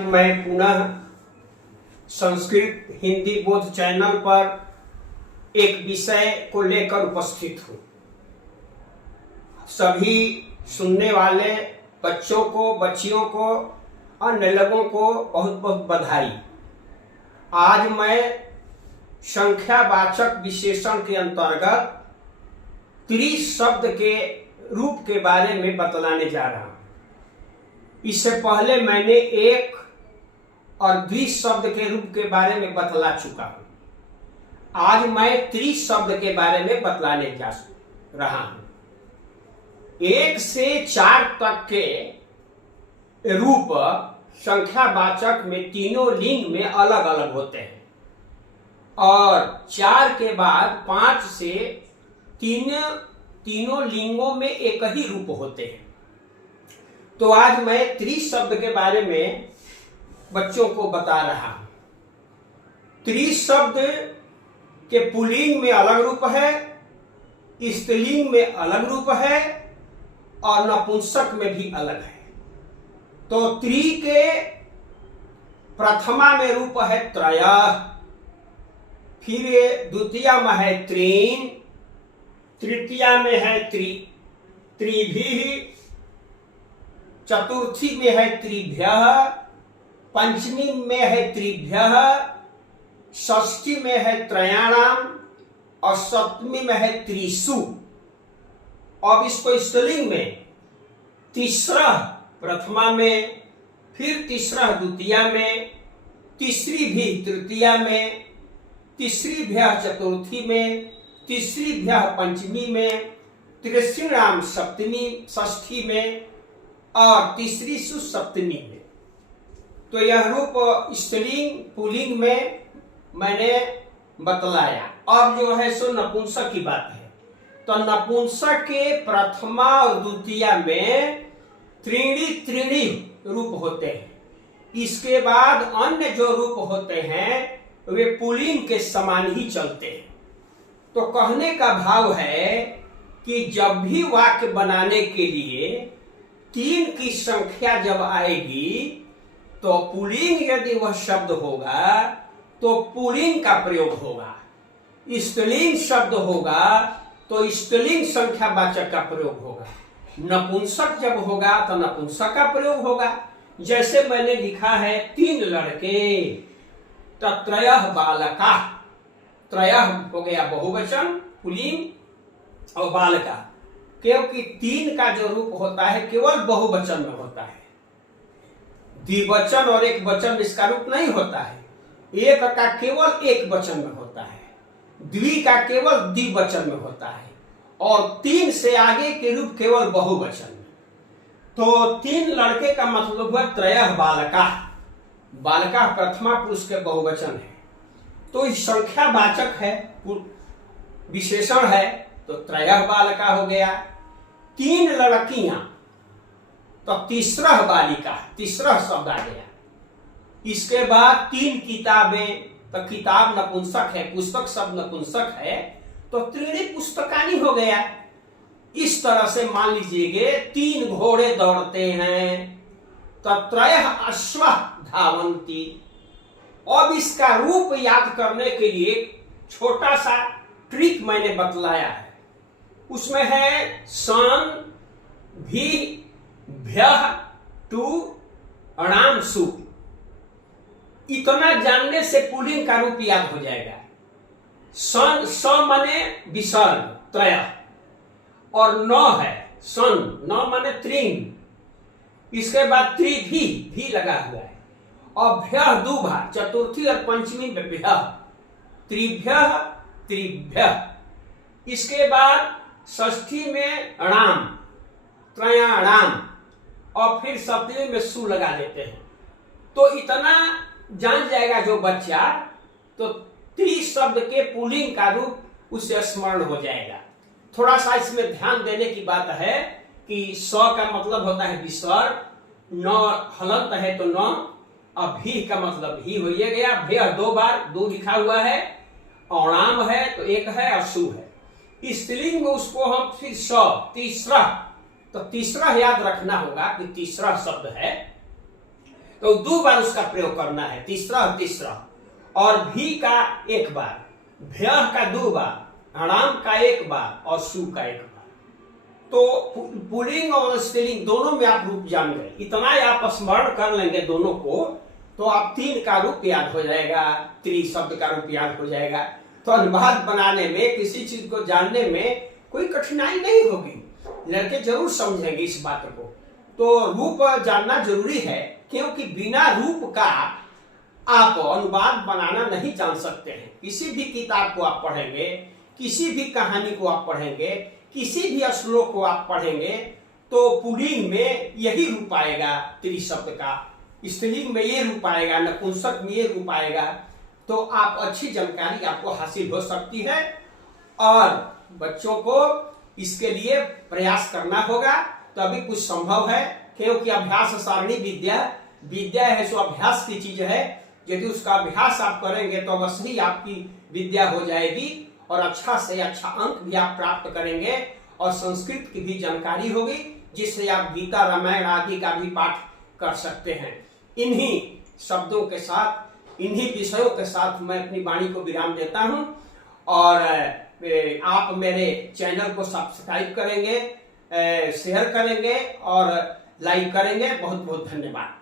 मैं पुनः संस्कृत हिंदी बोध चैनल पर एक विषय को लेकर उपस्थित हूँ। सभी सुनने वाले बच्चों को, बच्चियों को, अन्य लोगों को बहुत बहुत बधाई। आज मैं संख्यावाचक विशेषण के अंतर्गत त्रिश शब्द के रूप के बारे में बतलाने जा रहा हूँ। इससे पहले मैंने एक और द्विश शब्द के रूप के बारे में बतला चुका हूं। आज मैं त्रिश शब्द के बारे में बतलाने जा रहा हूं। 1 से 4 तक के रूप संख्यावाचक में तीनों लिंग में अलग अलग होते हैं और 4 के बाद 5 से तीनों लिंगों में एक ही रूप होते हैं। तो आज मैं त्रिश शब्द के बारे में बच्चों को बता रहा हूं। त्रिश शब्द के पुल्लिंग में अलग रूप है, स्त्रीलिंग में अलग रूप है और नपुंसक में भी अलग है। तो त्रि के प्रथमा में रूप है त्रयः, फिर द्वितीया में है त्रीन्, तृतीया में है त्रिभिः, चतुर्थी में है त्रिभ्यः, पंचमी में है त्रिभ्यः, षष्ठी में है त्रयाणाम और सप्तमी में है त्रिषु। अब इसको स्त्रीलिंग में तीसरा प्रथमा में, फिर तीसरा द्वितीया में, तीसरी भी तृतीया में, तीसरी भ्यः चतुर्थी में, तीसरी भ्यः पंचमी में, त्रिस्रीणाम सप्तमी षष्ठी में और तीसरी सप्तमी में। तो यह रूप स्त्रीलिंग पुल्लिंग में मैंने बतलाया। अब जो है सो नपुंसक की बात है। तो नपुंसक के प्रथमा और द्वितीया में त्रीणी रूप होते हैं। इसके बाद अन्य जो रूप होते हैं वे पुल्लिंग के समान ही चलते हैं। तो कहने का भाव है कि जब भी वाक्य बनाने के लिए 3 की संख्या जब आएगी तो पुल्लिंग यदि वह शब्द होगा तो पुल्लिंग का प्रयोग होगा, स्त्रीलिंग शब्द होगा तो स्त्रीलिंग संख्यावाचक का प्रयोग होगा, नपुंसक जब होगा तो नपुंसक का प्रयोग होगा। जैसे मैंने लिखा है 3 लड़के, तो त्रयः बालकाः, त्रयः हो गया बहुवचन पुल्लिंग और बालका, क्योंकि 3 का जो रूप होता है केवल बहुवचन में होता है, द्विवचन और एक वचन इसका रूप नहीं होता है। एक का केवल एक वचन में होता है, द्वि का केवल द्विवचन में होता है और 3 से आगे के रूप केवल बहुवचन में। तो 3 लड़के का मतलब हुआ त्रयः बालकाः, बालकाः प्रथमा पुरुष के बहुवचन है। तो इस संख्यावाचक है, विशेषण है, तो त्रयः बालका हो गया। 3 लड़कियां तो तीसरा बालिका, तीसरा शब्द आ गया। इसके बाद 3 किताबें, तो किताब नपुंसक है, पुस्तक शब्द नपुंसक है, तो त्रीणि पुस्तकानि हो गया। इस तरह से मान लीजिए 3 घोड़े दौड़ते हैं तो त्रयः अश्वः धावन्ति। अब इसका रूप याद करने के लिए छोटा सा ट्रिक मैंने बतलाया है। उसमें है सन भी भ्यः टू अणाम सु। इतना जानने से पुल्लिंग का रूप याद हो जाएगा। सन, स माने विसर्ग त्रयः और न है सन, न माने त्रीन्, इसके बाद भी लगा हुआ है और भ्यः दुभा, चतुर्थी और पंचमी में भ्यः, त्रिभ्यः त्रिभ्यः। इसके बाद षष्ठी में अणाम, त्रयाणाम और फिर सप्तमी में सु लगा देते हैं। तो इतना जान जाएगा जो बच्चा, तो त्रिश शब्द के पुल्लिंग का रूप उससे स्मरण हो जाएगा। थोड़ा सा इसमें ध्यान देने की बात है कि स का मतलब होता है विसर्ग, न हलंत है तो न, अब भी का मतलब भी हो गया। भ्यः 2 बार 2 लिखा हुआ है, अणाम है तो 1 है और सु है। स्त्रीलिंग में उसको हम फिर स, तीसरा, तो तीसरा याद रखना होगा कि तीसरा शब्द है। तो तो 2 बार उसका प्रयोग करना है, तीसरा और तीसरा। और भी का 1 बार, भ्य का 2 बार, णाम का 1 बार और सु का 1 बार। तो पुल्लिंग और स्त्रीलिंग दोनों में आप रूप जान गए। इतना ही आप स्मरण कर लेंगे दोनों को, तो आप 3 का रूप याद हो जाएगा, त्रि शब्द का रूप याद हो जाएगा। तो अनुवाद बनाने में, किसी चीज को जानने में कोई कठिनाई नहीं होगी। लड़के जरूर समझेंगे इस बात को। तो रूप जानना जरूरी है, क्योंकि बिना रूप का आप अनुवाद बनाना नहीं जान सकते हैं। किसी भी किताब को आप पढ़ेंगे, किसी भी कहानी को आप पढ़ेंगे, किसी भी श्लोक को आप पढ़ेंगे, तो पुल्लिंग में यही रूप आएगा त्रि शब्द का, स्त्रीलिंग में ये रूप आएगा, नपुंसक में ये रूप आएगा। तो आप अच्छी जानकारी आपको हासिल हो सकती है। और बच्चों को इसके लिए प्रयास करना होगा, तभी कुछ संभव है। क्योंकि अभ्यास सारणी विद्या है, सो अभ्यास की चीज है। यदि उसका अभ्यास आप करेंगे तो अवश्य ही आपकी विद्या हो जाएगी और अच्छा से अच्छा अंक भी आप प्राप्त करेंगे। और संस्कृत की भी जानकारी होगी, जिससे आप गीता, रामायण आदि का भी पाठ कर सकते हैं। इन्हीं शब्दों के साथ, इन्हीं विषयों के साथ मैं अपनी वाणी को विराम देता हूं। और आप मेरे चैनल को सब्सक्राइब करेंगे, शेयर करेंगे और लाइक करेंगे। बहुत बहुत धन्यवाद।